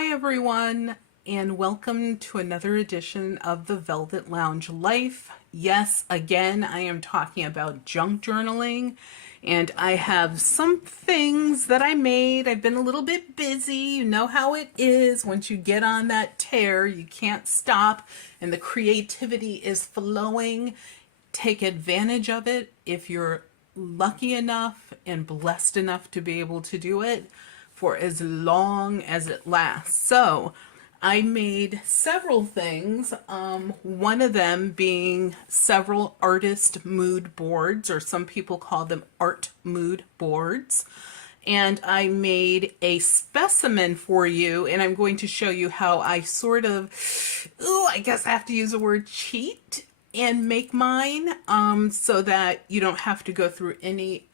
Hi everyone, and welcome to another edition of the Velvet Lounge Life. Yes, again, I am talking about junk journaling, and I have some things that I made. I've been a little bit busy. You know how it is. Once you get on that tear, you can't stop, and the creativity is flowing. Take advantage of it if you're lucky enough and blessed enough to be able to do it for as long as it lasts. So I made several things, one of them being several artist mood boards, or some people call them art mood boards. And I made a specimen for you, and I'm going to show you how I sort of, I guess I have to use the word cheat and make mine, so that you don't have to go through any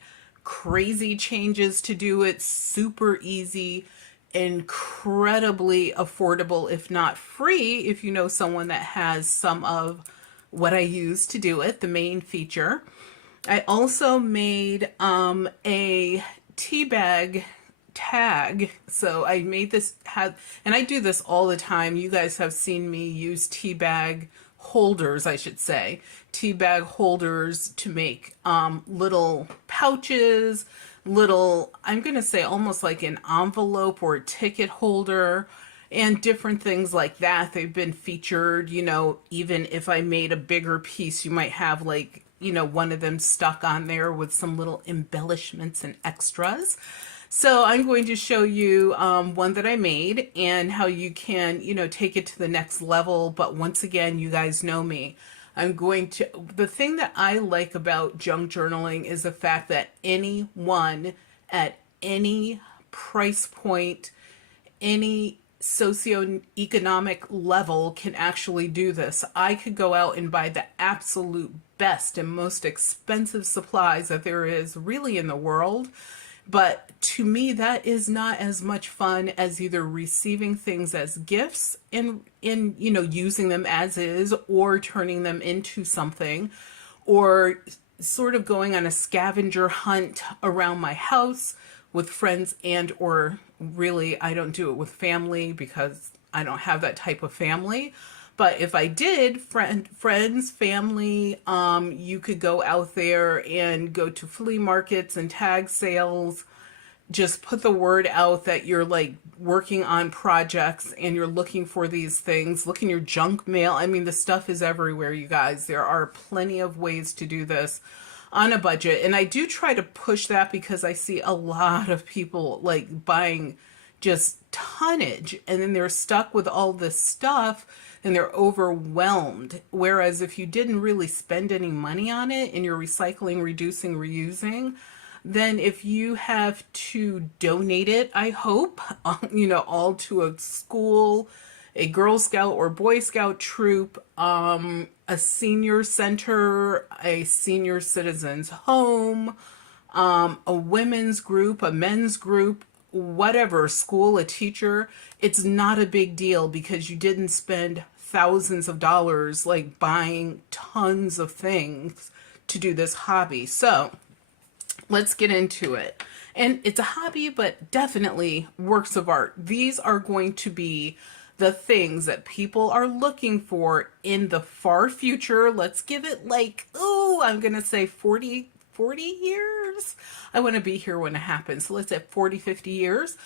crazy changes to do it. Super easy, incredibly affordable, if not free, if you know someone that has some of what I use to do it, the main feature. I also made a tea bag tag. So I made this, and I do this all the time. You guys have seen me use tea bag holders, I should say, tea bag holders to make little pouches, little, I'm going to say almost like an envelope or a ticket holder, and different things like that. They've been featured, you know, even if I made a bigger piece, you might have like, you know, one of them stuck on there with some little embellishments and extras. So I'm going to show you one that I made and how you can, you know, take it to the next level. But once again, you guys know me. The thing that I like about junk journaling is the fact that anyone at any price point, any socioeconomic level can actually do this. I could go out and buy the absolute best and most expensive supplies that there is really in the world. But to me, that is not as much fun as either receiving things as gifts and you know, using them as is, or turning them into something, or sort of going on a scavenger hunt around my house with friends, and or really I don't do it with family because I don't have that type of family. But if I did, friends, family, you could go out there and go to flea markets and tag sales. Just put the word out that you're like working on projects and you're looking for these things. Look in your junk mail. I mean, the stuff is everywhere, you guys. There are plenty of ways to do this on a budget. And I do try to push that because I see a lot of people like buying just tonnage, and then they're stuck with all this stuff and they're overwhelmed. Whereas if you didn't really spend any money on it and you're recycling, reducing, reusing, then if you have to donate it, I hope, you know, all to a school, a Girl Scout or Boy Scout troop, a senior center, a senior citizens home, a women's group, a men's group, whatever, school, a teacher, it's not a big deal because you didn't spend thousands of dollars like buying tons of things to do this hobby. So let's get into it. And it's a hobby, but definitely works of art. These are going to be the things that people are looking for in the far future. Let's give it like, I'm going to say 40 years. I want to be here when it happens. So let's say 40, 50 years.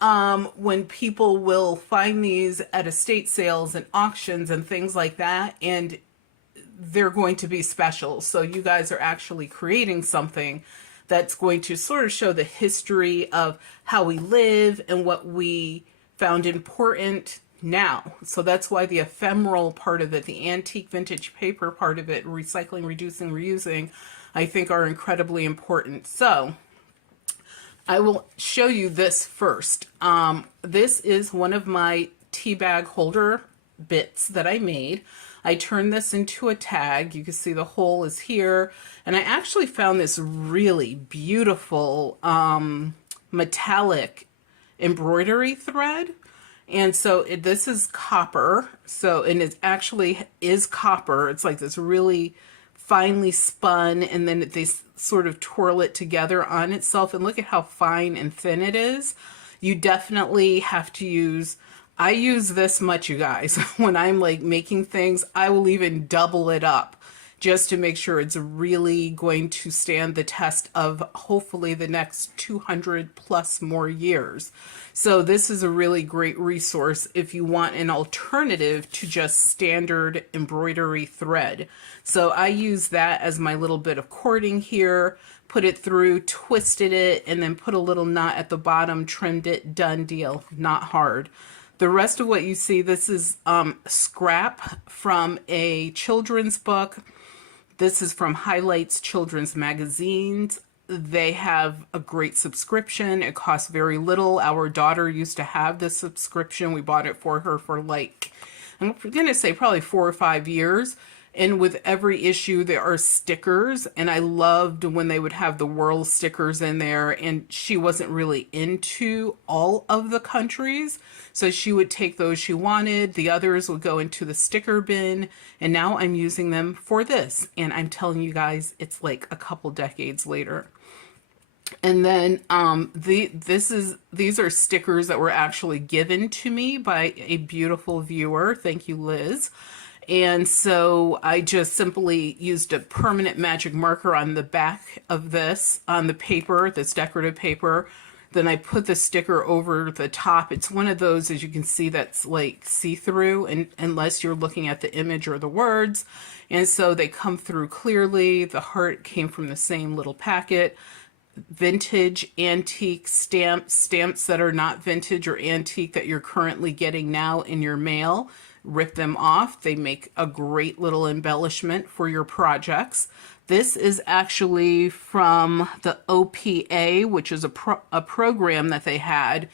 When people will find these at estate sales and auctions and things like that, and they're going to be special. So you guys are actually creating something that's going to sort of show the history of how we live and what we found important now. So that's why the ephemeral part of it, the antique vintage paper part of it, recycling, reducing, reusing, I think are incredibly important. So I will show you this first. This is one of my tea bag holder bits that I made. I turned this into a tag. You can see the hole is here. And I actually found this really beautiful metallic embroidery thread. And so this is copper. So, and it actually is copper. It's like this really finely spun, and then they sort of twirl it together on itself. And look at how fine and thin it is. You definitely have to use I use this much, you guys. When I'm like making things, I will even double it up just to make sure it's really going to stand the test of hopefully the next 200 plus more years. So this is a really great resource if you want an alternative to just standard embroidery thread. So I use that as my little bit of cording here, put it through, twisted it, and then put a little knot at the bottom, trimmed it, done deal, not hard. The rest of what you see, this is scrap from a children's book. This is from Highlights Children's Magazines. They have a great subscription. It costs very little. Our daughter used to have this subscription. We bought it for her for like, I'm going to say probably 4 or 5 years. And with every issue, there are stickers. And I loved when they would have the world stickers in there. And she wasn't really into all of the countries. So she would take those she wanted. The others would go into the sticker bin. And now I'm using them for this. And I'm telling you guys, it's like a couple decades later. And then these are stickers that were actually given to me by a beautiful viewer. Thank you, Liz. And so I just simply used a permanent magic marker on the back of this, on the paper, this decorative paper. Then I put the sticker over the top. It's one of those, as you can see, that's like see-through, and unless you're looking at the image or the words. And so they come through clearly. The heart came from the same little packet. Vintage, antique stamps that are not vintage or antique that you're currently getting now in your mail. Rip them off. They make a great little embellishment for your projects. This is actually from the OPA, which is a program that they had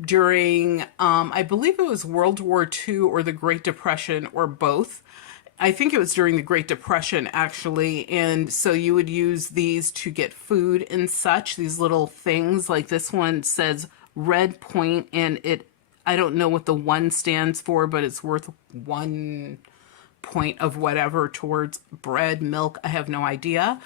during, I believe it was World War II or the Great Depression or both. I think it was during the Great Depression, actually. And so you would use these to get food and such, these little things. Like this one says Red Point, and I don't know what the 1 stands for, but it's worth 1 point of whatever towards bread, milk. I have no idea.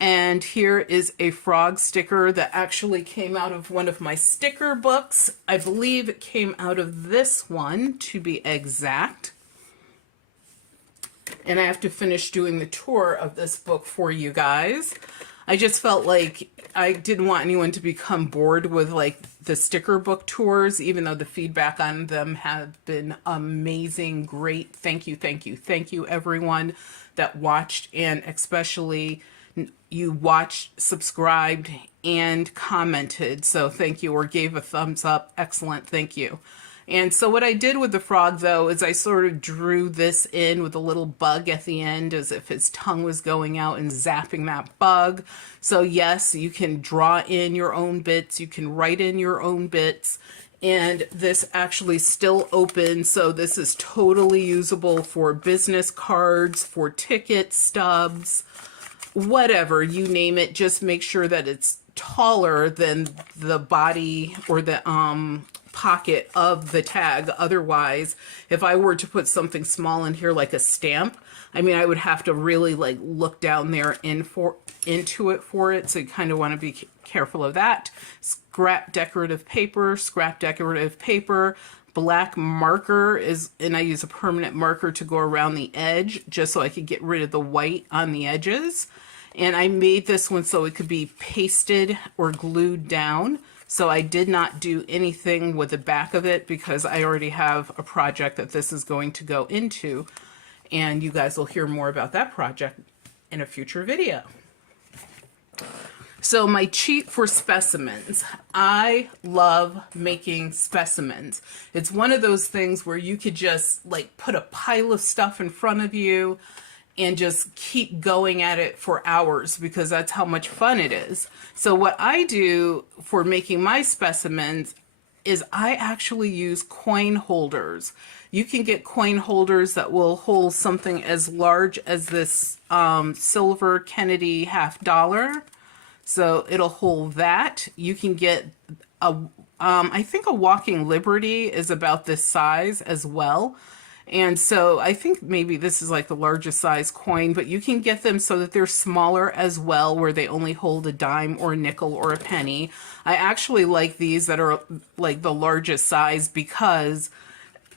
And here is a frog sticker that actually came out of one of my sticker books. I believe it came out of this one, to be exact. And I have to finish doing the tour of this book for you guys. I just felt like I didn't want anyone to become bored with like the sticker book tours, even though the feedback on them have been amazing, great. Thank you, thank you, thank you everyone that watched, and especially you watched, subscribed, and commented. So thank you, or gave a thumbs up. Excellent, thank you. And so what I did with the frog, though, is I sort of drew this in with a little bug at the end, as if his tongue was going out and zapping that bug. So yes, you can draw in your own bits. You can write in your own bits. And this actually still opens, so this is totally usable for business cards, for ticket stubs, whatever, you name it. Just make sure that it's taller than the body or the pocket of the tag. Otherwise, if I were to put something small in here like a stamp, I mean, I would have to really like look down there into it for it. So you kind of want to be careful of that. Scrap decorative paper, black marker is, and I use a permanent marker to go around the edge just so I could get rid of the white on the edges. And I made this one so it could be pasted or glued down. So I did not do anything with the back of it because I already have a project that this is going to go into. And you guys will hear more about that project in a future video. So my cheat for specimens. I love making specimens. It's one of those things where you could just like put a pile of stuff in front of you and just keep going at it for hours because that's how much fun it is. So what I do for making my specimens is I actually use coin holders. You can get coin holders that will hold something as large as this silver Kennedy $50. So it'll hold that. You can get I think a Walking Liberty is about this size as well. And so I think maybe this is like the largest size coin, but you can get them so that they're smaller as well, where they only hold a dime or a nickel or a penny. I actually like these that are like the largest size because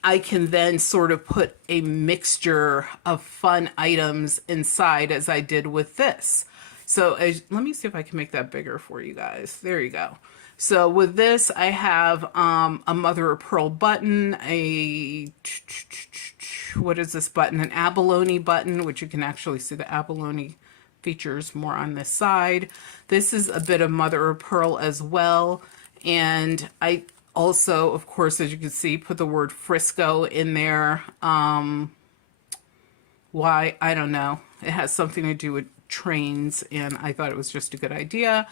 I can then sort of put a mixture of fun items inside as I did with this. So let me see if I can make that bigger for you guys. There you go. So with this, I have a mother of pearl button, what is this button? An abalone button, which you can actually see the abalone features more on this side. This is a bit of mother of pearl as well. And I also, of course, as you can see, put the word Frisco in there. Why? I don't know. It has something to do with trains, and I thought it was just a good idea.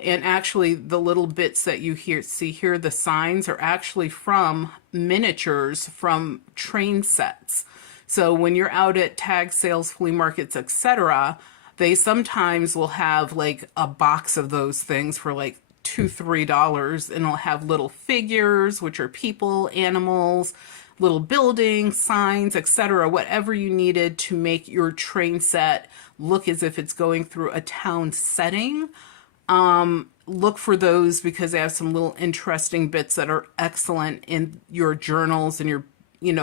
And actually, the little bits that you see here, the signs, are actually from miniatures from train sets. So when you're out at tag sales, flea markets, etc., they sometimes will have like a box of those things for like $2, $3, and it'll have little figures, which are people, animals, little buildings, signs, etc., whatever you needed to make your train set look as if it's going through a town setting. Look for those because they have some little interesting bits that are excellent in your journals and your,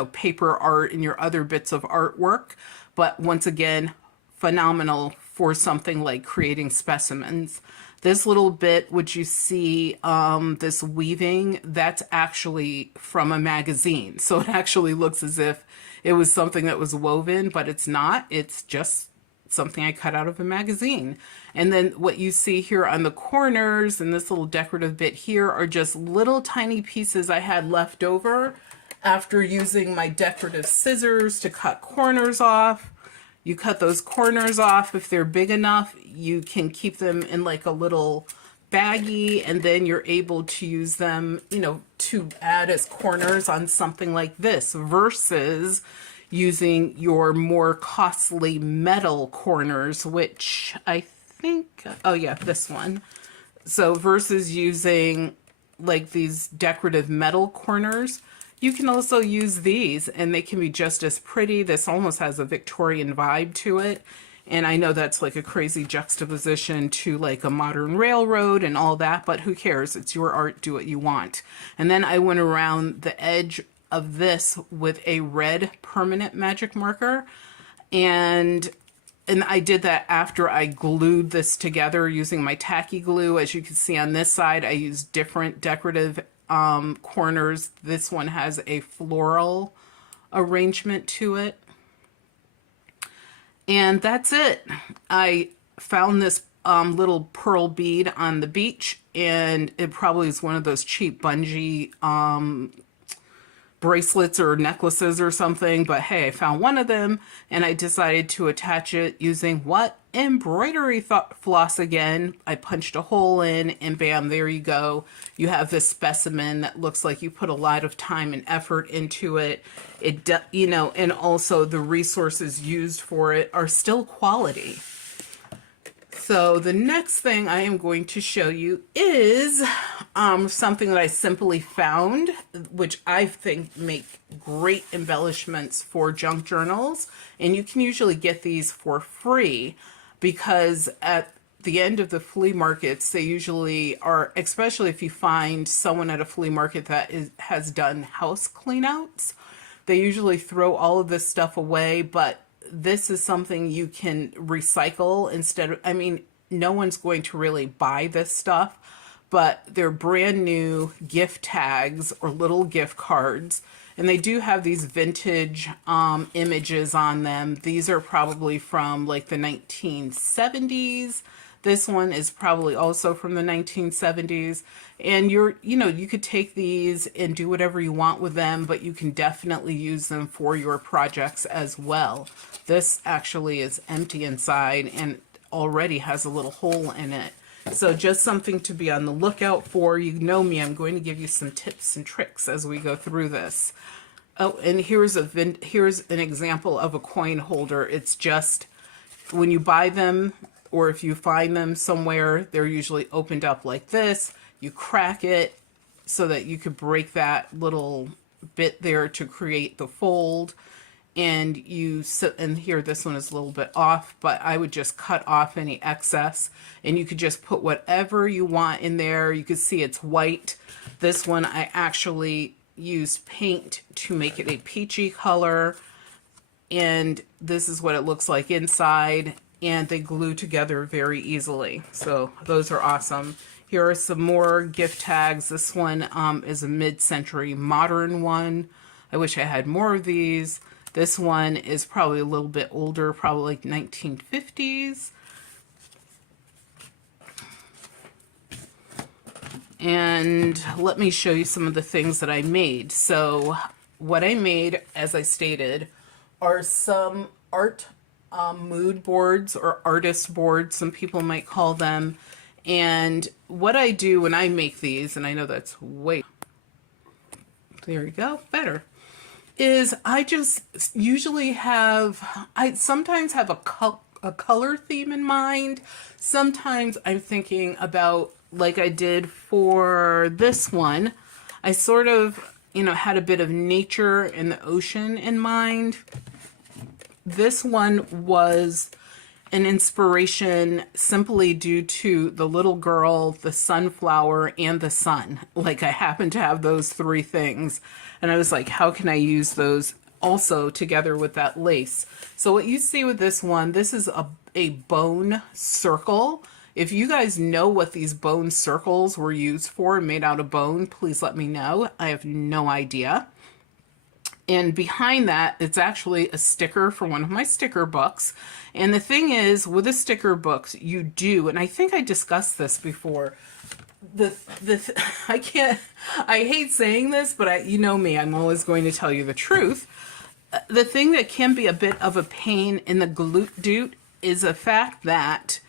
paper art and your other bits of artwork. But once again, phenomenal for something like creating specimens. This little bit, which you see, this weaving, that's actually from a magazine. So it actually looks as if it was something that was woven, but it's not. It's just something I cut out of a magazine. And then what you see here on the corners and this little decorative bit here are just little tiny pieces I had left over after using my decorative scissors to cut corners off. You cut those corners off. If they're big enough, you can keep them in like a little baggie, and then you're able to use them, to add as corners on something like this versus using your more costly metal corners, which I think, oh yeah, this one. So versus using like these decorative metal corners, you can also use these and they can be just as pretty. This almost has a Victorian vibe to it. And I know that's like a crazy juxtaposition to like a modern railroad and all that, but who cares? It's your art, do what you want. And then I went around the edge of this with a red permanent magic marker, and I did that after I glued this together using my tacky glue. As you can see on this side, I used different decorative corners. This one has a floral arrangement to it, and that's it. I found this little pearl bead on the beach, and it probably is one of those cheap bungee bracelets or necklaces or something, but hey, I found one of them and I decided to attach it using what? Embroidery floss again. I punched a hole in and bam, there you go. You have this specimen that looks like you put a lot of time and effort into it. And also the resources used for it are still quality. So the next thing I am going to show you is something that I simply found, which I think make great embellishments for junk journals. And you can usually get these for free because at the end of the flea markets, they usually are, especially if you find someone at a flea market that has done house cleanouts, they usually throw all of this stuff away, but this is something you can recycle instead of, no one's going to really buy this stuff, but they're brand new gift tags or little gift cards. And they do have these vintage images on them. These are probably from like the 1970s. This one is probably also from the 1970s. And you could take these and do whatever you want with them, but you can definitely use them for your projects as well. This actually is empty inside and already has a little hole in it. So just something to be on the lookout for. You know me, I'm going to give you some tips and tricks as we go through this. Oh, and here's an example of a coin holder. It's just when you buy them or if you find them somewhere, they're usually opened up like this. You crack it so that you could break that little bit there to create the fold. and and here this one is a little bit off, but I would just cut off any excess, and you could just put whatever you want in there. You could see it's white. This one I actually used paint to make it a peachy color, and this is what it looks like inside, and they glue together very easily. So those are awesome. Here are some more gift tags. This one is a mid-century modern one. I wish I had more of these. This one is probably a little bit older, probably like 1950s. And let me show you some of the things that I made. So what I made, as I stated, are some art mood boards, or artist boards, some people might call them. And what I do when I make these, and I know that's way, there you go, better, is I just usually I sometimes have a color theme in mind. Sometimes I'm thinking about, like I did for this one, I sort of, had a bit of nature and the ocean in mind. This one was an inspiration simply due to the little girl, the sunflower, and the sun. Like, I happen to have those three things. And I was like, how can I use those also together with that lace? So what you see with this one, this is a bone circle. If you guys know what these bone circles were used for, made out of bone, please let me know. I have no idea. And behind that, it's actually a sticker for one of my sticker books. And the thing is, with the sticker books, you do, and I think I discussed this before, I hate saying this, but you know me, I'm always going to tell you the truth. The thing that can be a bit of a pain in the glute is the fact that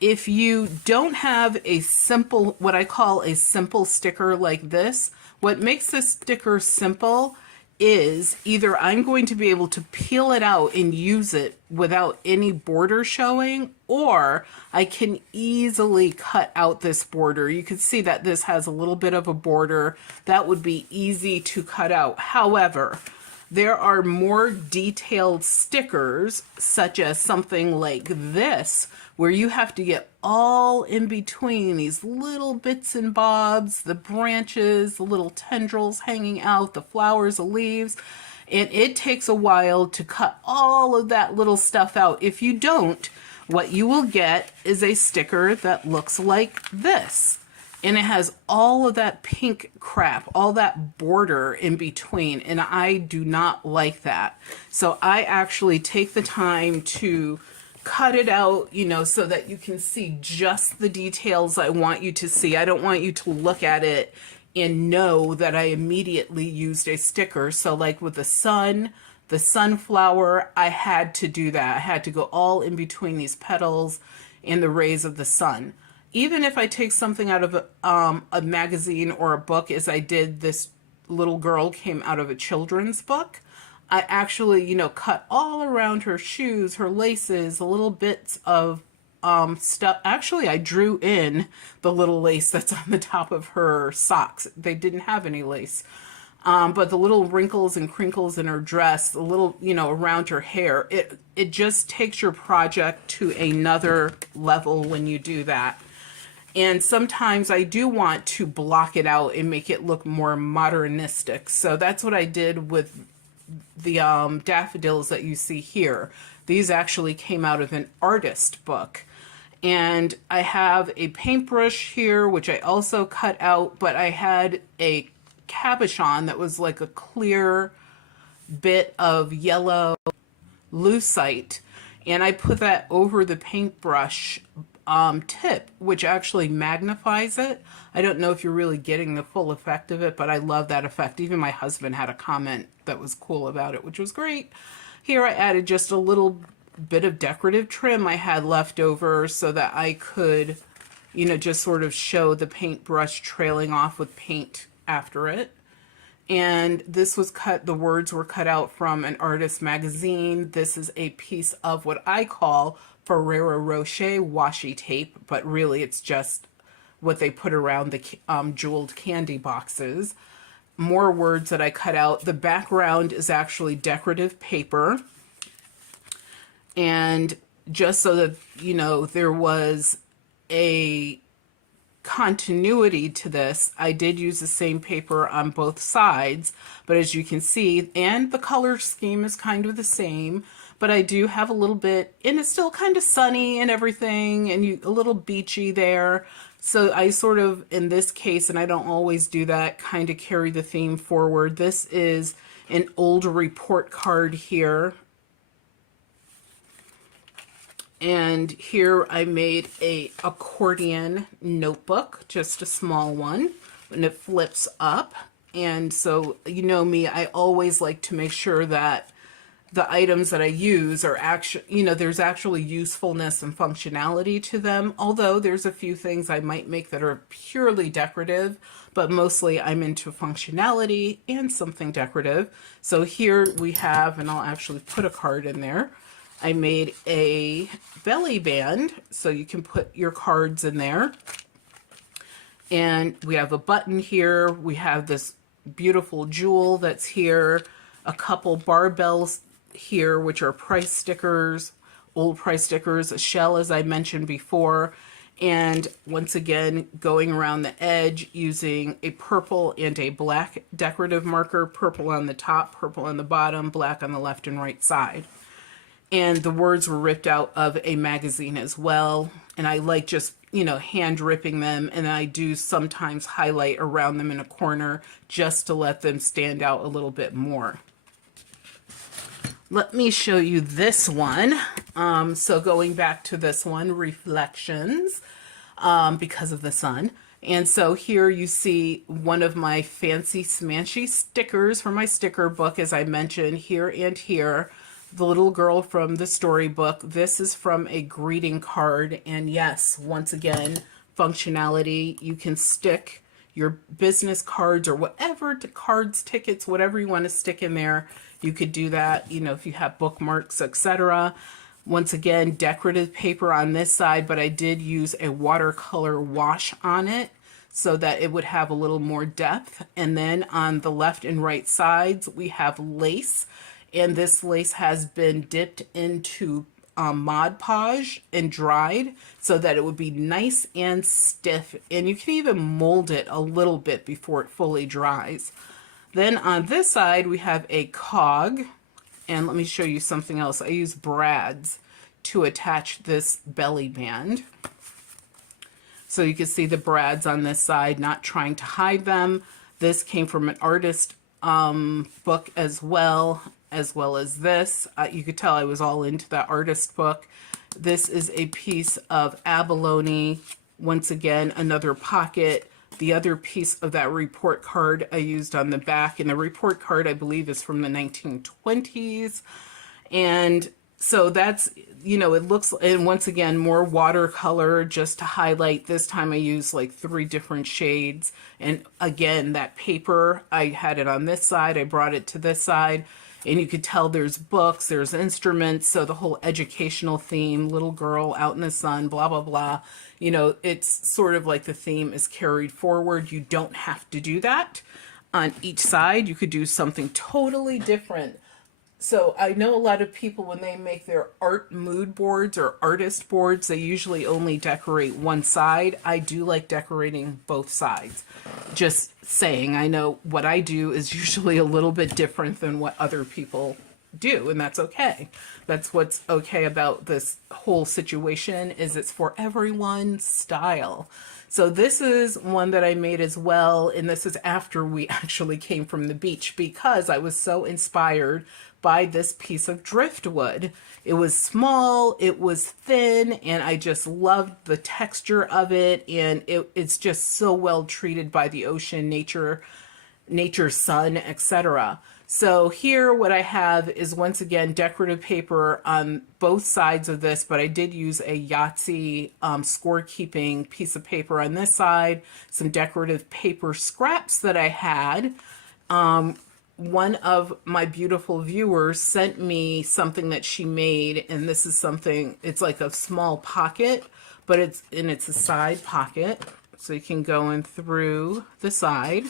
if you don't have a simple, what I call a simple sticker like this, what makes this sticker simple is either I'm going to be able to peel it out and use it without any border showing, or I can easily cut out this border. You can see that this has a little bit of a border. That would be easy to cut out. However, there are more detailed stickers, such as something like this, where you have to get all in between these little bits and bobs, the branches, the little tendrils hanging out, the flowers, the leaves, and it takes a while to cut all of that little stuff out. If you don't, what you will get is a sticker that looks like this. And it has all of that pink crap, all that border in between, and I do not like that. So I actually take the time to cut it out, so that you can see just the details I want you to see. I don't want you to look at it and know that I immediately used a sticker. So like with the sun, the sunflower, I had to do that. I had to go all in between these petals and the rays of the sun. Even if I take something out of a magazine or a book, as I did, this little girl came out of a children's book, I actually, cut all around her shoes, her laces, the little bits of stuff. Actually, I drew in the little lace that's on the top of her socks. They didn't have any lace. But the little wrinkles and crinkles in her dress, the little, around her hair, it just takes your project to another level when you do that. And sometimes I do want to block it out and make it look more modernistic. So that's what I did with the daffodils that you see here. These actually came out of an artist book. And I have a paintbrush here, which I also cut out, but I had a cabochon that was like a clear bit of yellow lucite, and I put that over the paintbrush tip, which actually magnifies it. I don't know if you're really getting the full effect of it, but I love that effect. Even my husband had a comment that was cool about it, which was great. Here I added just a little bit of decorative trim I had left over so that I could, just sort of show the paintbrush trailing off with paint after it. And this was the words were cut out from an artist magazine. This is a piece of what I call Ferrero Rocher washi tape, but really it's just what they put around the jeweled candy boxes. more words that I cut out. The background is actually decorative paper. And just so that, you know, there was a continuity to this, I did use the same paper on both sides, but as you can see, and the color scheme is kind of the same, but I do have a little bit, and it's still kind of sunny and everything, and a little beachy there. So I sort of, in this case, and I don't always do that, kind of carry the theme forward. This is an old report card here. And here I made a accordion notebook, just a small one, and it flips up. And so, you know me, I always like to make sure that the items that I use are actually, you know, there's actually usefulness and functionality to them. Although there's a few things I might make that are purely decorative, but mostly I'm into functionality and something decorative. So here we have, and I'll actually put a card in there. I made a belly band so you can put your cards in there. And we have a button here. We have this beautiful jewel that's here. A couple barbells here, which are price stickers, old price stickers, a shell, as I mentioned before. And once again, going around the edge using a purple and a black decorative marker, purple on the top, purple on the bottom, black on the left and right side. And the words were ripped out of a magazine as well. And I like just, you know, hand ripping them. And I do sometimes highlight around them in a corner just to let them stand out a little bit more. Let me show you this one. So going back to this one, Reflections, because of the sun. And so here you see one of my fancy smanchy stickers for my sticker book, as I mentioned, here and here. The little girl from the storybook. This is from a greeting card. And yes, once again, functionality. You can stick your business cards or whatever, cards, tickets, whatever you want to stick in there. You could do that, you know, if you have bookmarks, etc. Once again, decorative paper on this side, but I did use a watercolor wash on it so that it would have a little more depth. And then on the left and right sides, we have lace. And this lace has been dipped into Mod Podge and dried so that it would be nice and stiff. And you can even mold it a little bit before it fully dries. Then on this side, we have a cog. And let me show you something else. I use brads to attach this belly band. So you can see the brads on this side, not trying to hide them. This came from an artist book as well as this. You could tell I was all into that artist book. This is a piece of abalone. Once again, another pocket. The other piece of that report card I used on the back. And the report card, I believe, is from the 1920s. And so that's, you know, it looks, and once again, more watercolor just to highlight. This time I used like 3 different shades. And again, that paper, I had it on this side. I brought it to this side. And you could tell there's books, there's instruments, so the whole educational theme, little girl out in the sun, blah, blah, blah. You know, it's sort of like the theme is carried forward. You don't have to do that on each side. You could do something totally different. So I know a lot of people, when they make their art mood boards or artist boards, they usually only decorate one side. I do like decorating both sides. Just saying, I know what I do is usually a little bit different than what other people do, and that's okay. That's what's okay about this whole situation, is it's for everyone's style. So this is one that I made as well, and this is after we actually came from the beach, because I was so inspired by this piece of driftwood. It was small, it was thin, and I just loved the texture of it, and it's just so well treated by the ocean, nature, sun, etc. So here what I have is, once again, decorative paper on both sides of this, but I did use a Yahtzee scorekeeping piece of paper on this side, some decorative paper scraps that I had. One of my beautiful viewers sent me something that she made, and this is something, it's like a small pocket, but it's a side pocket, so you can go in through the side.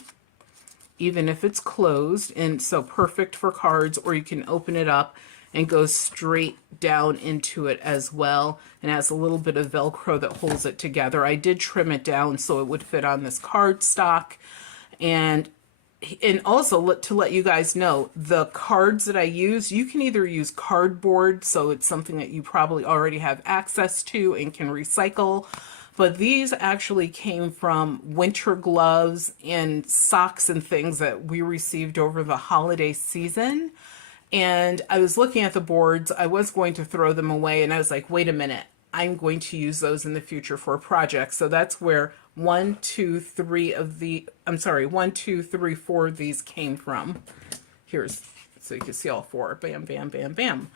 even if it's closed, and so perfect for cards, or you can open it up and go straight down into it as well. And has a little bit of Velcro that holds it together. I did trim it down so it would fit on this cardstock. And also to let you guys know, the cards that I use, you can either use cardboard, so it's something that you probably already have access to and can recycle. But these actually came from winter gloves and socks and things that we received over the holiday season. And I was looking at the boards. I was going to throw them away, and I was like, wait a minute, I'm going to use those in the future for a project. So that's where 1, 2, 3 of the, I'm sorry, 1, 2, 3, 4 of these came from. Here's, so you can see all 4. Bam, bam, bam, bam.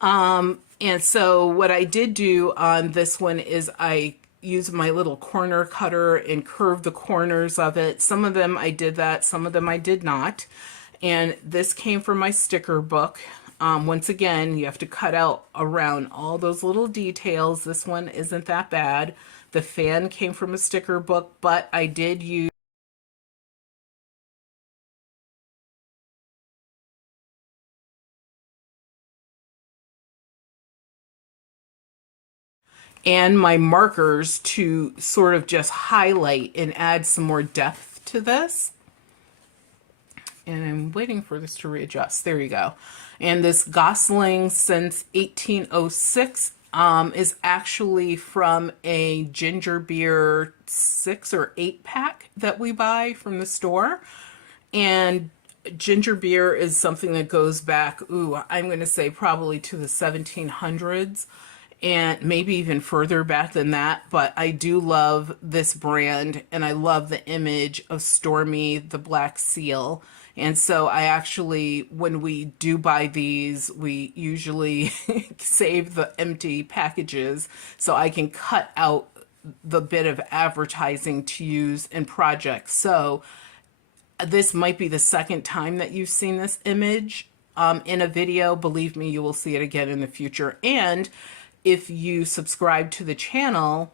And so what I did do on this one is I used my little corner cutter and curved the corners of it. Some of them I did that, some of them I did not. And this came from my sticker book. Once again, you have to cut out around all those little details. This one isn't that bad. The fan came from a sticker book, but I did use and my markers to sort of just highlight and add some more depth to this. And I'm waiting for this to readjust. There you go. And this Gosling since 1806 is actually from a ginger beer 6 or 8 pack that we buy from the store. And ginger beer is something that goes back, I'm going to say probably to the 1700s. And maybe even further back than that, but I do love this brand, and I love the image of Stormy the Black Seal. And so I actually, when we do buy these, we usually save the empty packages so I can cut out the bit of advertising to use in projects. So this might be the second time that you've seen this image in a video. Believe me, you will see it again in the future. And if you subscribe to the channel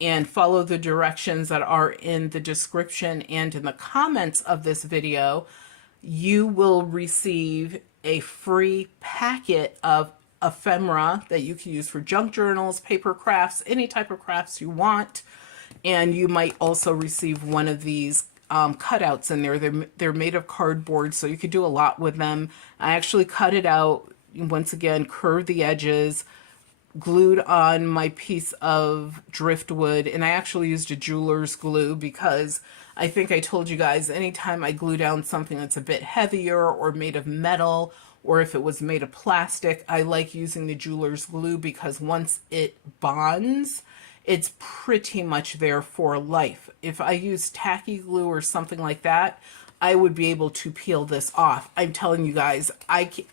and follow the directions that are in the description and in the comments of this video, you will receive a free packet of ephemera that you can use for junk journals, paper crafts, any type of crafts you want. And you might also receive one of these cutouts in there. They're made of cardboard, so you could do a lot with them. I actually cut it out, once again, curved the edges, glued on my piece of driftwood, and I actually used a jeweler's glue because I think I told you guys anytime I glue down something that's a bit heavier or made of metal, or if it was made of plastic, I like using the jeweler's glue because once it bonds, it's pretty much there for life. If I use tacky glue or something like that, I would be able to peel this off. I'm telling you guys,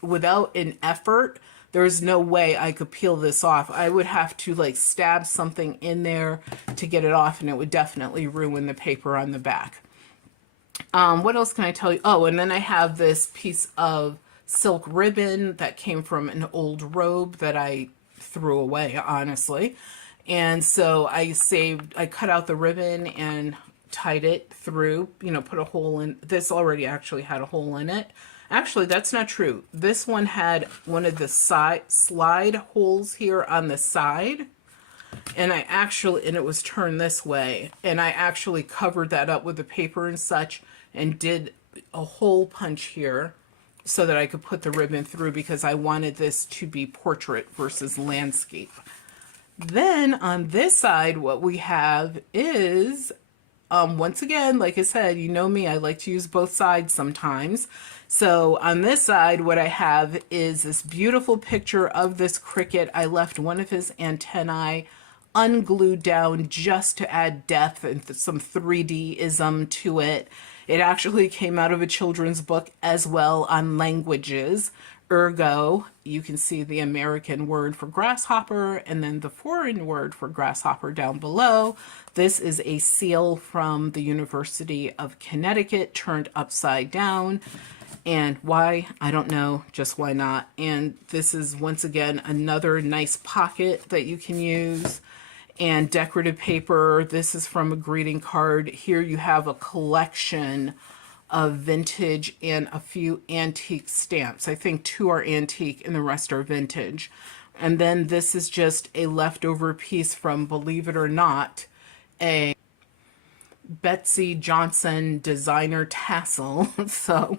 without an effort, there's no way I could peel this off. I would have to like stab something in there to get it off, and it would definitely ruin the paper on the back. What else can I tell you? Oh, and then I have this piece of silk ribbon that came from an old robe that I threw away, honestly. And so I cut out the ribbon and tied it through, put a hole in. This already actually had a hole in it. Actually, that's not true. This one had one of the slide holes here on the side, and it was turned this way, and I actually covered that up with the paper and such and did a hole punch here so that I could put the ribbon through because I wanted this to be portrait versus landscape. Then on this side, what we have is, once again, like I said, you know me, I like to use both sides sometimes. So on this side, what I have is this beautiful picture of this cricket. I left one of his antennae unglued down just to add depth and some 3D-ism to it. It actually came out of a children's book as well on languages. Ergo, you can see the American word for grasshopper and then the foreign word for grasshopper down below. This is a seal from the University of Connecticut turned upside down. And why? I don't know, just why not? And this is, once again, another nice pocket that you can use. And decorative paper. This is from a greeting card. Here you have a collection of vintage and a few antique stamps. I think 2 are antique and the rest are vintage. And then this is just a leftover piece from, believe it or not, a Betsy Johnson designer tassel. So,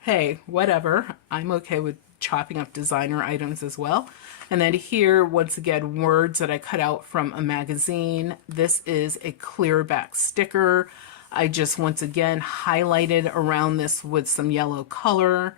hey, whatever. I'm okay with chopping up designer items as well. And then here, once again, words that I cut out from a magazine. This is a clear back sticker. I just, once again, highlighted around this with some yellow color.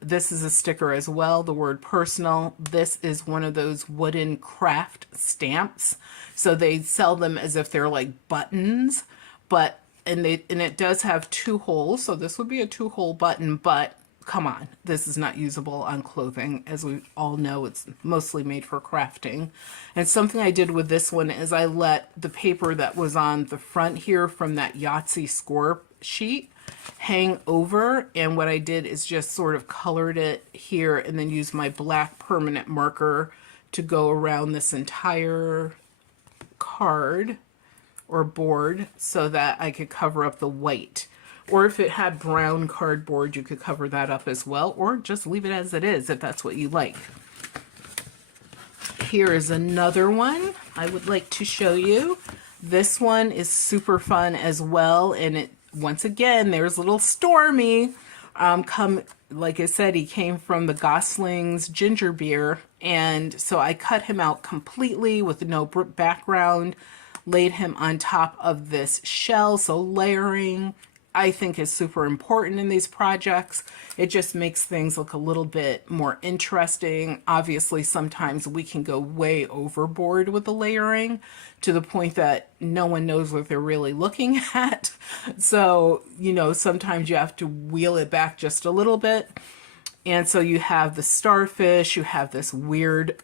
This is a sticker as well, the word personal. This is one of those wooden craft stamps. So they sell them as if they're like buttons, but, and it does have 2 holes. So this would be a 2-hole button, but come on, this is not usable on clothing. As we all know, it's mostly made for crafting. And something I did with this one is I let the paper that was on the front here from that Yahtzee score sheet hang over, and what I did is just sort of colored it here and then used my black permanent marker to go around this entire card or board so that I could cover up the white. Or if it had brown cardboard, you could cover that up as well, or just leave it as it is if that's what you like. Here is another one I would like to show you. This one is super fun as well, and it, once again, there's little Stormy. Like I said, he came from the Gosling's ginger beer, and so I cut him out completely with no background, laid him on top of this shell, so layering I think is super important in these projects. It just makes things look a little bit more interesting. Obviously, sometimes we can go way overboard with the layering to the point that no one knows what they're really looking at. So, you know, sometimes you have to wheel it back just a little bit. And so you have the starfish, you have this weird,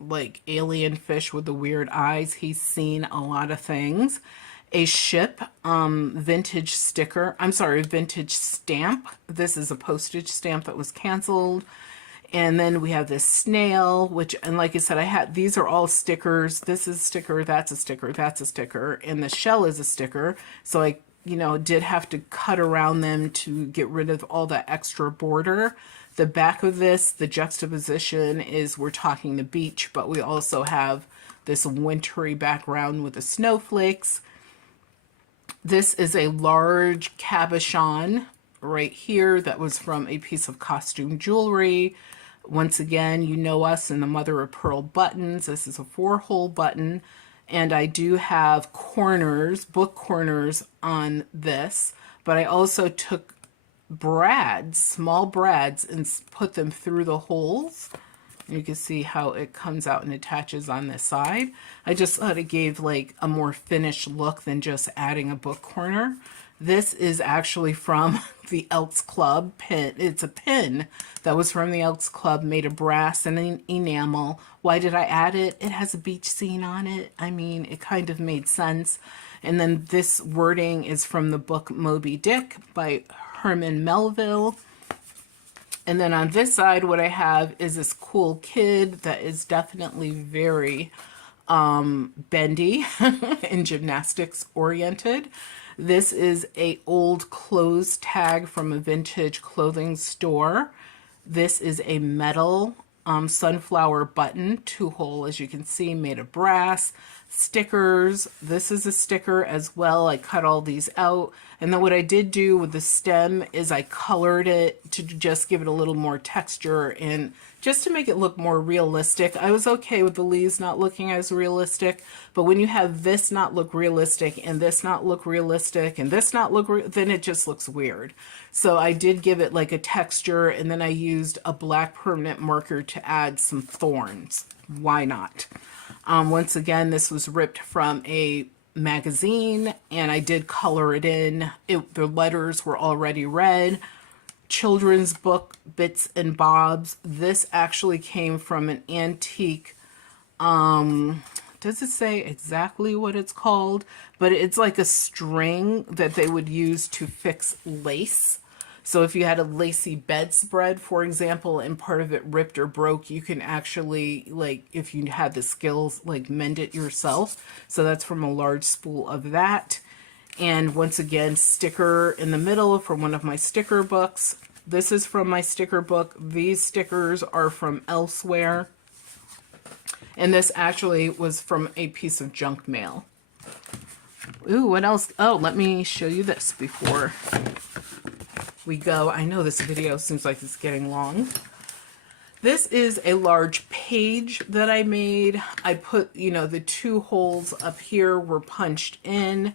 like, alien fish with the weird eyes. He's seen a lot of things. A ship, vintage sticker, vintage stamp. This is a postage stamp that was canceled. And then we have this snail, which, and like I said, these are all stickers. This is a sticker, that's a sticker, that's a sticker, and the shell is a sticker. So I, you know, did have to cut around them to get rid of all that extra border. The back of this, the juxtaposition is, we're talking the beach, but we also have this wintry background with the snowflakes. This is a large cabochon right here that was from a piece of costume jewelry. Once again, you know us in the mother of pearl buttons. This is a 4-hole button, and I do have corners, book corners on this, but I also took brads, small brads, and put them through the holes. You can see how it comes out and attaches on this side. I just thought it gave like a more finished look than just adding a book corner. This is actually from the Elks Club pin. It's a pin that was from the Elks Club, made of brass and an enamel. Why did I add it? It has a beach scene on it. I mean, it kind of made sense. And then this wording is from the book Moby Dick by Herman Melville. And then on this side, what I have is this cool kid that is definitely very bendy and gymnastics oriented. This is a old clothes tag from a vintage clothing store. This is a metal sunflower button, 2-hole, as you can see, made of brass. Stickers. This is a sticker as well. I cut all these out. And then what I did do with the stem is I colored it to just give it a little more texture and just to make it look more realistic. I was okay with the leaves not looking as realistic, but when you have this not look realistic and this not look realistic and this not look then it just looks weird. So I did give it like a texture, and then I used a black permanent marker to add some thorns. Why not? Once again, this was ripped from a magazine, and I did color it in. The letters were already red. Children's book, Bits and Bobs. This actually came from an antique, does it say exactly what it's called? But it's like a string that they would use to fix lace. So if you had a lacy bedspread, for example, and part of it ripped or broke, you can actually, like, if you had the skills, like, mend it yourself. So that's from a large spool of that. And once again, sticker in the middle from one of my sticker books. This is from my sticker book. These stickers are from elsewhere. And this actually was from a piece of junk mail. Ooh, what else? Oh, let me show you this before we go. I know this video seems like it's getting long. This is a large page that I made. I put, you know, the 2 holes up here were punched in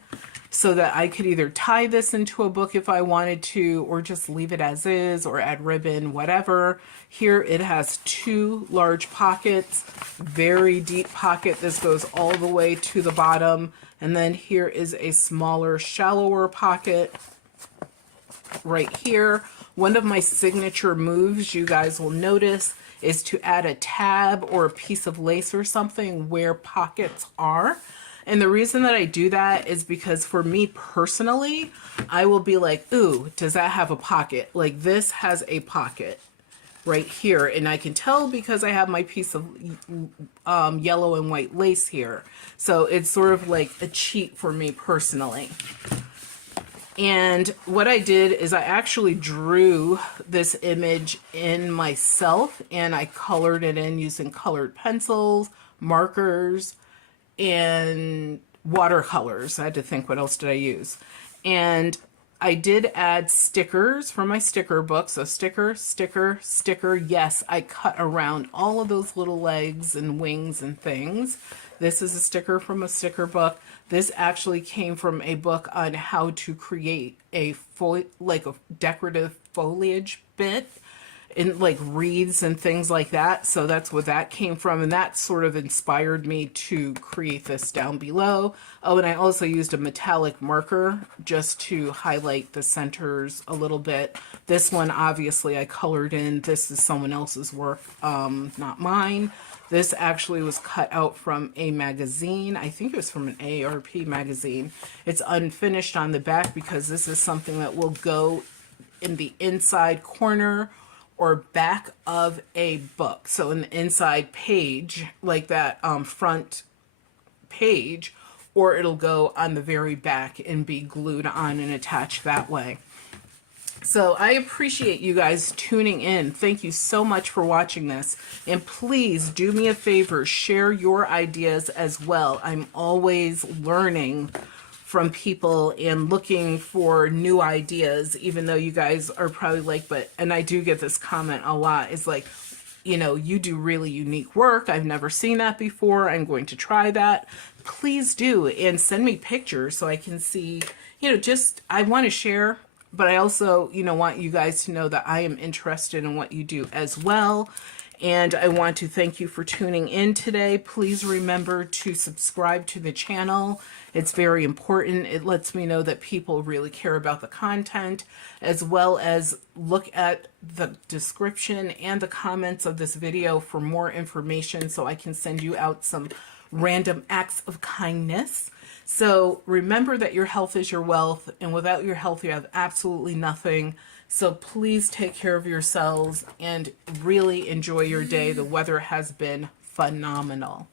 so that I could either tie this into a book if I wanted to, or just leave it as is, or add ribbon, whatever. Here it has 2 large pockets, very deep pocket. This goes all the way to the bottom. And then here is a smaller, shallower pocket right here. One of my signature moves, you guys will notice, is to add a tab or a piece of lace or something where pockets are. And the reason that I do that is because for me personally, I will be like, ooh, does that have a pocket? Like this has a pocket right here. And I can tell because I have my piece of yellow and white lace here. So it's sort of like a cheat for me personally. And what I did is I actually drew this image in myself, and I colored it in using colored pencils, markers, and watercolors. I had to think, what else did I use? And I did add stickers from my sticker book. So sticker, sticker, sticker. Yes, I cut around all of those little legs and wings and things. This is a sticker from a sticker book. This actually came from a book on how to create a decorative foliage bit in like wreaths and things like that. So that's what that came from, and that sort of inspired me to create this down below. Oh, and I also used a metallic marker just to highlight the centers a little bit. This one obviously I colored in. This is someone else's work, not mine. This actually was cut out from a magazine. I think it was from an ARP magazine. It's unfinished on the back because this is something that will go in the inside corner or back of a book. So in the inside page, like that front page, or it'll go on the very back and be glued on and attached that way. So I appreciate you guys tuning in. Thank you so much for watching this. And please do me a favor, share your ideas as well. I'm always learning from people and looking for new ideas, even though you guys are probably like, and I do get this comment a lot, it's like, you know, you do really unique work. I've never seen that before. I'm going to try that. Please do, and send me pictures so I can see, you know, just, I want to share, but I also, you know, want you guys to know that I am interested in what you do as well. And I want to thank you for tuning in today. Please remember to subscribe to the channel. It's very important. It lets me know that people really care about the content, as well as look at the description and the comments of this video for more information so I can send you out some random acts of kindness. So remember that your health is your wealth, and without your health, you have absolutely nothing. So please take care of yourselves and really enjoy your day. The weather has been phenomenal.